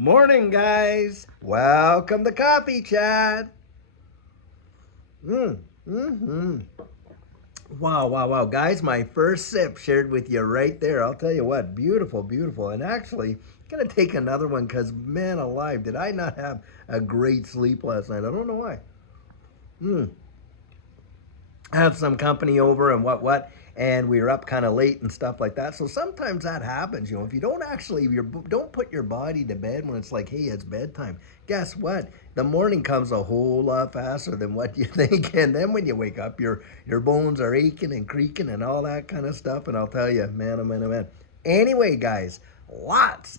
Morning, guys. Welcome to Coffee Chat. Mm-hmm. Wow, guys. My first sip shared with you right there. I'll tell you what, beautiful, beautiful. And actually, gonna take another one because, man alive, did I not have a great sleep last night? I don't know why. Mm. Have some company over and what and we were up kind of late and stuff like that, so sometimes that happens. If you don't actually don't put your body to bed when it's like, hey, it's bedtime, guess what, the morning comes a whole lot faster than what you think, and then when you wake up, your bones are aching and creaking and all that kind of stuff. And I'll tell you, man, oh man, oh man. Anyway, guys, lots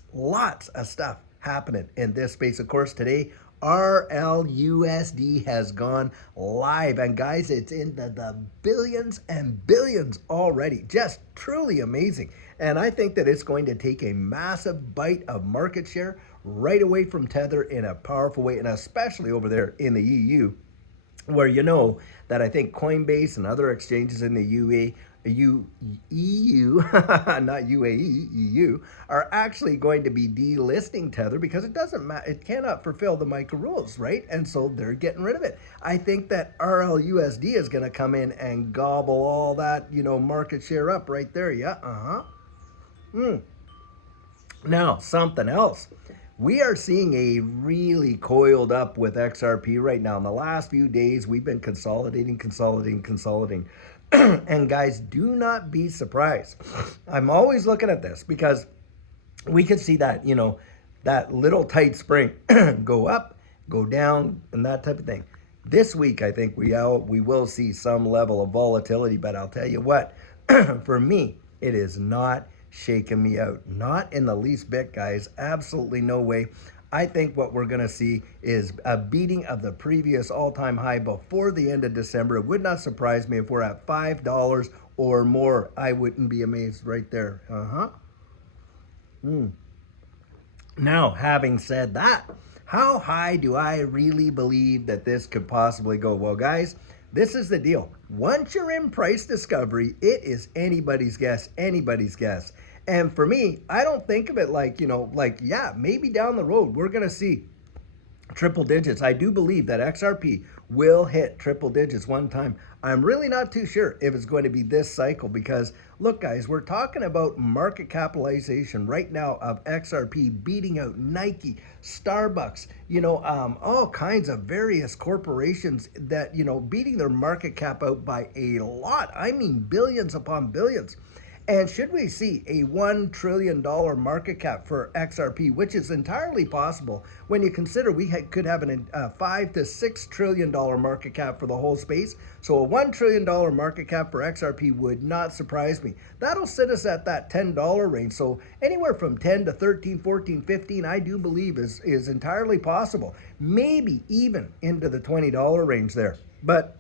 of stuff happening in this space. Of course, today RLUSD has gone live. And guys, it's in the billions and billions already. Just truly amazing. And I think that it's going to take a massive bite of market share right away from Tether in a powerful way, and especially over there in the EU, where that I think Coinbase and other exchanges in the EU, not UAE, EU, are actually going to be delisting Tether because it doesn't it cannot fulfill the MiCA rules, right? And so they're getting rid of it. I think that RLUSD is going to come in and gobble all that, market share up right there. Yeah, Now, something else. We are seeing a really coiled up with XRP right now. In the last few days, we've been consolidating. And guys, do not be surprised. I'm always looking at this because we can see that, that little tight spring go up, go down, and that type of thing. This week, I think we will see some level of volatility, but I'll tell you what, for me, it is not shaking me out. Not in the least bit, guys. Absolutely no way. I think what we're going to see is a beating of the previous all-time high before the end of December. It would not surprise me if we're at $5 or more. I wouldn't be amazed right there. Now, having said that, how high do I really believe that this could possibly go? Well, guys, this is the deal. Once you're in price discovery, it is anybody's guess, And for me, I don't think of it like, yeah, maybe down the road, we're going to see triple digits. I do believe that XRP will hit triple digits one time. I'm really not too sure if it's going to be this cycle because, look, guys, we're talking about market capitalization right now of XRP beating out Nike, Starbucks, all kinds of various corporations that, beating their market cap out by a lot. I mean, billions upon billions. And should we see a $1 trillion market cap for XRP, which is entirely possible when you consider we could have a $5 to $6 trillion market cap for the whole space. So a $1 trillion market cap for XRP would not surprise me. That'll sit us at that $10 range. So anywhere from 10 to 13, 14, 15, I do believe is entirely possible. Maybe even into the $20 range there. But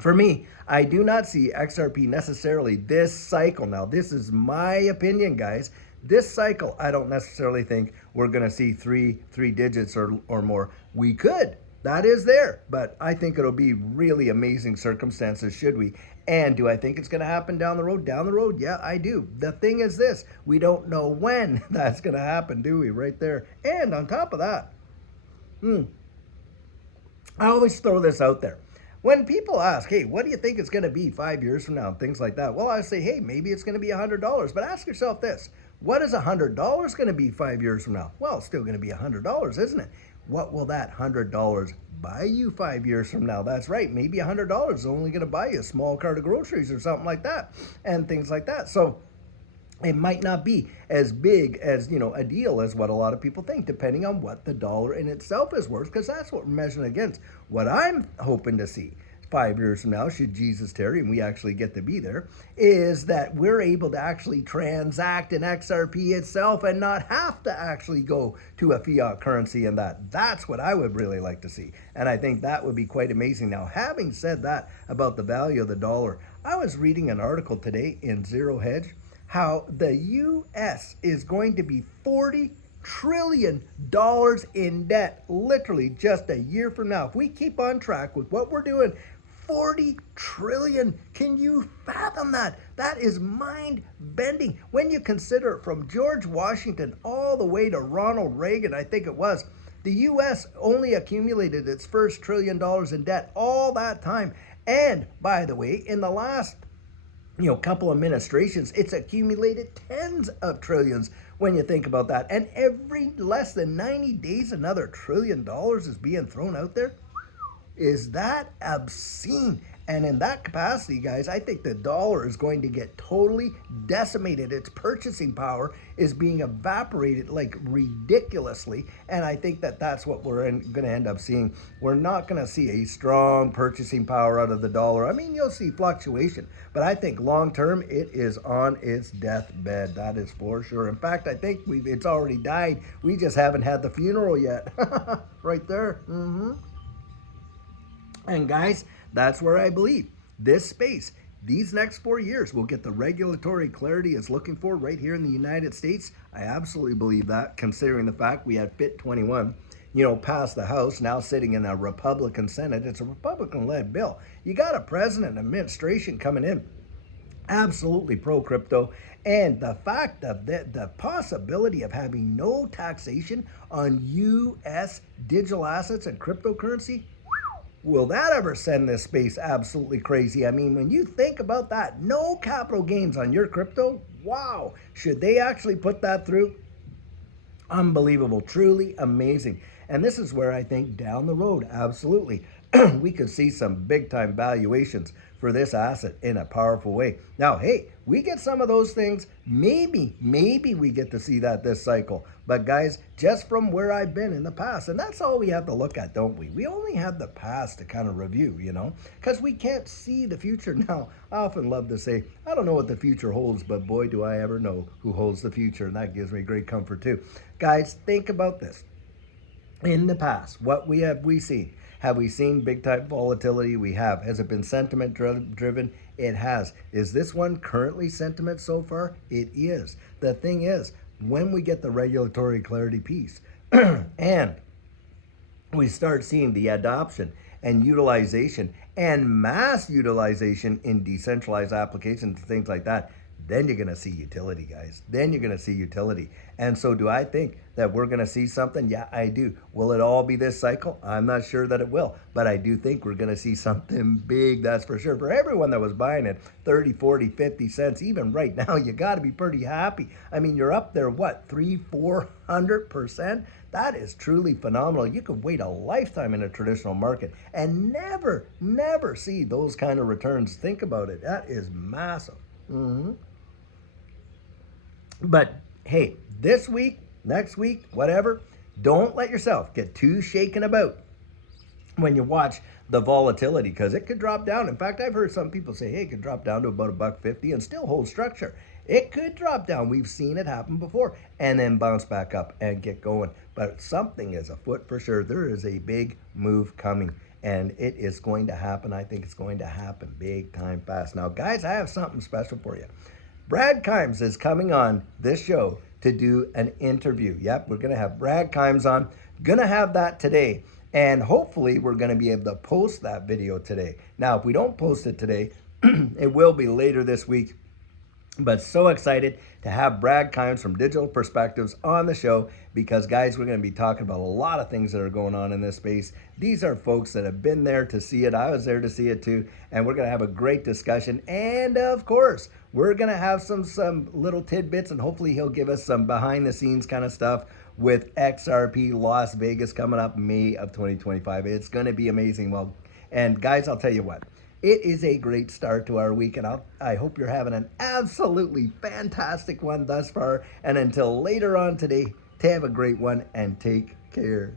for me, I do not see XRP necessarily this cycle. Now, this is my opinion, guys. This cycle, I don't necessarily think we're going to see three digits or more. We could. That is there. But I think it'll be really amazing circumstances should we. And do I think it's going to happen down the road? Down the road, yeah, I do. The thing is this. We don't know when that's going to happen, do we? Right there. And on top of that, I always throw this out there. When people ask, hey, what do you think it's going to be 5 years from now, and things like that, well, I say, hey, maybe it's going to be $100. But ask yourself this, what is $100 going to be 5 years from now? Well, it's still going to be $100, isn't it? What will that $100 buy you 5 years from now? That's right, maybe $100 is only going to buy you a small cart of groceries or something like that, and things like that. So it might not be as big as, a deal as what a lot of people think, depending on what the dollar in itself is worth, because that's what we're measuring against. What I'm hoping to see 5 years from now, should Jesus tarry and we actually get to be there, is that we're able to actually transact in XRP itself and not have to actually go to a fiat currency, and that's what I would really like to see. And I think that would be quite amazing. Now, having said that about the value of the dollar, I was reading an article today in Zero Hedge how the U.S. is going to be $40 trillion in debt, literally just a year from now. If we keep on track with what we're doing, 40 trillion. Can you fathom that? That is mind bending when you consider it from George Washington all the way to Ronald Reagan, I think it was. The US only accumulated its first $1 trillion in debt all that time. And by the way, in the last couple administrations, it's accumulated tens of trillions when you think about that. And every less than 90 days, another $1 trillion is being thrown out there. Is that obscene? And in that capacity, guys, I think the dollar is going to get totally decimated. Its purchasing power is being evaporated like ridiculously. And I think that that's what we're going to end up seeing. We're not going to see a strong purchasing power out of the dollar. I mean, you'll see fluctuation, but I think long term it is on its deathbed. That is for sure. In fact, I think it's already died. We just haven't had the funeral yet. Right there. And guys, that's where I believe this space, these next 4 years, will get the regulatory clarity it's looking for right here in the United States. I absolutely believe that, considering the fact we had FIT 21, passed the House, now sitting in a Republican Senate. It's a Republican-led bill. You got a president and administration coming in absolutely pro-crypto, and the fact of the possibility of having no taxation on U.S. digital assets and cryptocurrency. Will that ever send this space absolutely crazy? I mean, when you think about that, no capital gains on your crypto, wow. Should they actually put that through? Unbelievable, truly amazing. And this is where I think down the road, absolutely, we could see some big time valuations for this asset in a powerful way. Now, hey, we get some of those things. Maybe we get to see that this cycle. But guys, just from where I've been in the past, and that's all we have to look at, don't we? We only have the past to kind of review, because we can't see the future. Now, I often love to say, I don't know what the future holds, but boy, do I ever know who holds the future. And that gives me great comfort too. Guys, think about this. In the past, what have we seen? Have we seen big time volatility? We have. Has it been sentiment driven? It has. Is this one currently sentiment so far? It is. The thing is, when we get the regulatory clarity piece and we start seeing the adoption and utilization and mass utilization in decentralized applications and things like that, then you're going to see utility, guys. Then you're going to see utility. And so do I think that we're going to see something? Yeah, I do. Will it all be this cycle? I'm not sure that it will. But I do think we're going to see something big, that's for sure. For everyone that was buying it 30, 40, 50 cents, even right now, you got to be pretty happy. I mean, you're up there, what, 300-400%? That is truly phenomenal. You could wait a lifetime in a traditional market and never see those kind of returns. Think about it. That is massive. But hey, this week, next week, whatever, don't let yourself get too shaken about when you watch the volatility, because it could drop down. In fact, I've heard some people say, hey, it could drop down to about $1.50 and still hold structure. It could drop down. We've seen it happen before, and then bounce back up and get going. But something is afoot for sure. There is a big move coming, and it is going to happen. I think it's going to happen big time fast. Now, guys, I have something special for you. Brad Kimes is coming on this show to do an interview. Yep, we're going to have Brad Kimes on. Going to have that today. And hopefully we're going to be able to post that video today. Now, if we don't post it today, it will be later this week. But so excited to have Brad Kimes from Digital Perspectives on the show, because guys, we're going to be talking about a lot of things that are going on in this space. These are folks that have been there to see it. I was there to see it too. And we're going to have a great discussion. And of course, we're going to have some little tidbits, and hopefully he'll give us some behind the scenes kind of stuff with XRP Las Vegas coming up May of 2025. It's going to be amazing. Well, and guys, I'll tell you what. It is a great start to our week, and I hope you're having an absolutely fantastic one thus far. And until later on today, have a great one and take care.